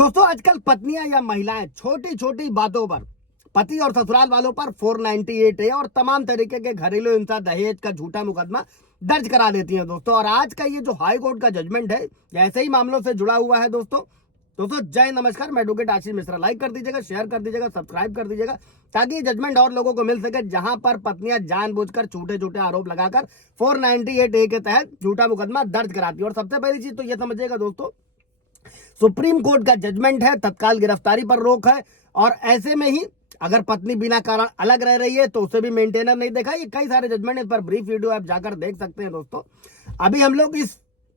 दोस्तों आजकल पत्नियां या महिलाएं छोटी छोटी बातों पर पति और ससुराल वालों पर 498 है और तमाम तरीके के घरेलू हिंसा दहेज का झूठा मुकदमा दर्ज करा देती हैं दोस्तों। और आज का ये जो हाई कोर्ट का जजमेंट है ऐसे ही मामलों से जुड़ा हुआ है दोस्तों। दोस्तों जय नमस्कार, मैं एडवोकेट आशीष मिश्रा। लाइक कर दीजिएगा, शेयर कर दीजिएगा, सब्सक्राइब कर दीजिएगा ताकि ये जजमेंट और लोगों को मिल सके, जहां पर पत्नियां जानबूझकर छोटे छोटे आरोप लगाकर 498 के तहत झूठा मुकदमा दर्ज कराती है। और सबसे पहली चीज तो ये समझिएगा दोस्तों, सुप्रीम कोर्ट का जजमेंट है, तत्काल गिरफ्तारी पर रोक है। और ऐसे में ही अगर पत्नी बिना कारण अलग रह रही है तो उसे भी मेंटेनर नहीं देखा। ये कई सारे जजमेंट, इस पर ब्रीफ वीडियो आप जाकर देख सकते हैं दोस्तों। अभी हम लोग इस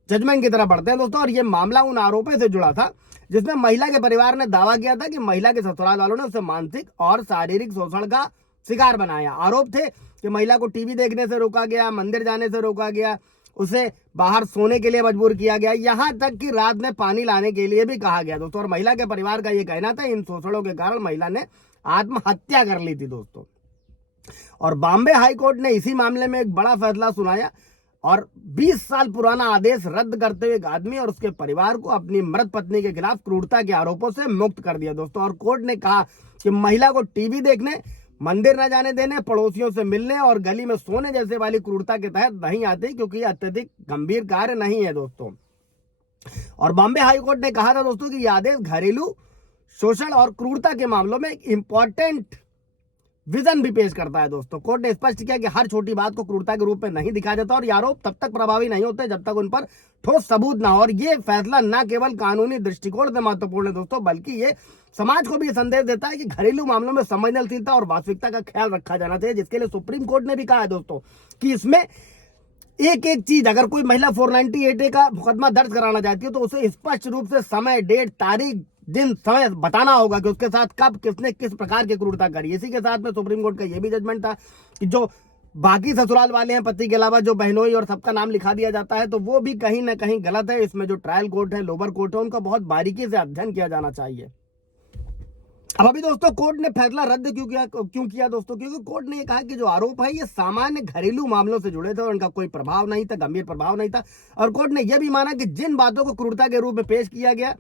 जजमेंट की तरफ बढ़ते हैं दोस्तों। और ये मामला उन आरोपों से जुड़ा था जिसमें महिला के परिवार ने दावा किया था कि महिला के ससुराल वालों ने उसे मानसिक और शारीरिक शोषण का शिकार बनाया। आरोप थे कि महिला को टीवी देखने से रोका गया, मंदिर जाने से रोका गया, उसे बाहर सोने के लिए मजबूर किया गया, यहां तक कि रात में पानी लाने के लिए भी कहा गया दोस्तों। और महिला के परिवार का यह कहना था इन शोषणों के कारण महिला ने आत्महत्या कर ली थी दोस्तों। और बॉम्बे हाई कोर्ट ने इसी मामले में एक बड़ा फैसला सुनाया और 20 साल पुराना आदेश रद्द करते हुए एक आदमी और उसके परिवार को अपनी मृत पत्नी के खिलाफ क्रूरता के आरोपों से मुक्त कर दिया दोस्तों। और कोर्ट ने कहा कि महिला को टीवी देखने, मंदिर न जाने देने, पड़ोसियों से मिलने और गली में सोने जैसे वाली क्रूरता के तहत नहीं आती, क्योंकि यह अत्यधिक गंभीर कार्य नहीं है दोस्तों। और बॉम्बे हाई कोर्ट ने कहा था दोस्तों कि यह आदेश घरेलू शोषण और क्रूरता के मामलों में एक इंपॉर्टेंट विजन भी पेश करता है दोस्तों। कोर्ट ने स्पष्ट किया कि हर छोटी बात को क्रूरता के रूप में नहीं दिखाया जाता और ये आरोप तब तक प्रभावी नहीं होते जब तक उन पर ठोस सबूत ना हो। और ये फैसला न केवल कानूनी दृष्टिकोण से महत्वपूर्ण है दोस्तों, बल्कि ये समाज को भी संदेश देता है कि घरेलू मामलों में संवेदनशीलता और वास्तविकता का ख्याल रखा जाना चाहिए, जिसके लिए सुप्रीम कोर्ट ने भी कहा है दोस्तों कि इसमें एक एक चीज, अगर कोई महिला 498 का मुकदमा दर्ज कराना चाहती है तो उसे स्पष्ट रूप से समय, डेट, तारीख, दिन, समय बताना होगा कि उसके साथ कब, किसने, किस प्रकार की क्रूरता करी। इसी के साथ में सुप्रीम कोर्ट का यह भी जजमेंट था कि जो बाकी ससुराल वाले हैं, पति के अलावा जो बहनोई और सबका नाम लिखा दिया जाता है, तो वो भी कहीं ना कहीं गलत है। इसमें जो ट्रायल कोर्ट है, लोअर कोर्ट है, उनका बहुत बारीकी से अध्ययन किया जाना चाहिए। अब अभी दोस्तों कोर्ट ने फैसला रद्द क्यों किया दोस्तों? क्योंकि कोर्ट ने ये कहा कि जो आरोप है ये सामान्य घरेलू मामलों से जुड़े थे और उनका कोई प्रभाव नहीं था, गंभीर प्रभाव नहीं था। और कोर्ट ने यह भी माना कि जिन बातों को क्रूरता के रूप में पेश किया गया,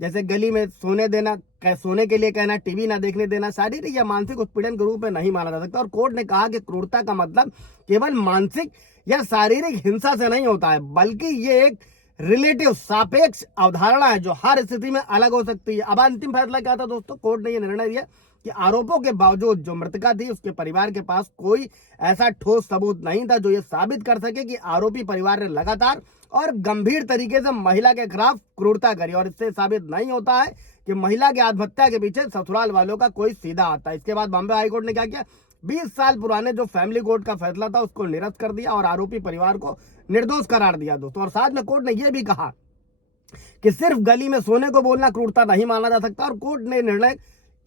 जैसे गली में सोने देना, सोने के लिए कहना, टीवी ना देखने देना, शारीरिक या मानसिक उत्पीड़न के रूप में नहीं माना जा सकता। और कोर्ट ने कहा कि क्रूरता का मतलब केवल मानसिक या शारीरिक हिंसा से नहीं होता है, बल्कि ये एक रिलेटिव, सापेक्ष अवधारणा है जो हर स्थिति में अलग हो सकती है। अब अंतिम फैसला क्या था दोस्तों? कोर्ट ने यह निर्णय दिया कि आरोपों के बावजूद जो मृतका थी उसके परिवार के पास कोई ऐसा ठोस सबूत नहीं था जो ये साबित कर सके कि आरोपी परिवार ने लगातार और गंभीर तरीके से महिला के खिलाफ क्रूरता करी। और इससे साबित नहीं होता है कि महिला की आत्महत्या के पीछे ससुराल वालों का कोई सीधा हाथ था। इसके बाद बॉम्बे हाईकोर्ट ने क्या किया, 20 साल पुराने जो फैमिली कोर्ट का फैसला था उसको निरस्त कर दिया और आरोपी परिवार को निर्दोष करार दिया दोस्तों। और साथ में कोर्ट ने यह भी कहा कि सिर्फ गली में सोने को बोलना क्रूरता नहीं माना जा सकता। और कोर्ट ने निर्णय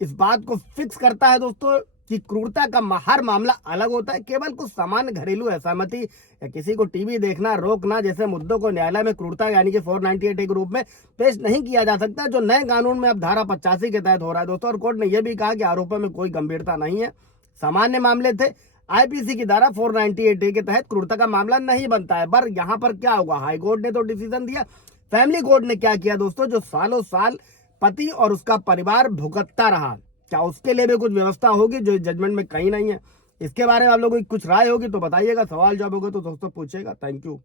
इस बात को फिक्स करता है दोस्तों कि क्रूरता का हर मामला अलग होता है। केवल कुछ सामान्य घरेलू असहमति या किसी को टीवी देखना रोकना जैसे मुद्दों को न्यायालय में क्रूरता यानी कि 498 के रूप में पेश नहीं किया जा सकता, जो नए कानून में अब धारा 85 के तहत हो रहा है दोस्तों। और कोर्ट ने यह भी कहा कि आरोपों में कोई गंभीरता नहीं है, सामान्य मामले थे, आईपीसी की धारा 498 के तहत क्रूरता का मामला नहीं बनता है। पर यहां पर क्या होगा, हाई कोर्ट ने तो डिसीजन दिया, फैमिली कोर्ट ने क्या किया दोस्तों? जो सालों साल पति और उसका परिवार भुगतता रहा, क्या उसके लिए भी कुछ व्यवस्था होगी जो जजमेंट में कहीं नहीं है? इसके बारे में आप लोगों की कुछ राय होगी तो बताइएगा, सवाल जवाब होगा तो दोस्तों पूछेगा। Thank you.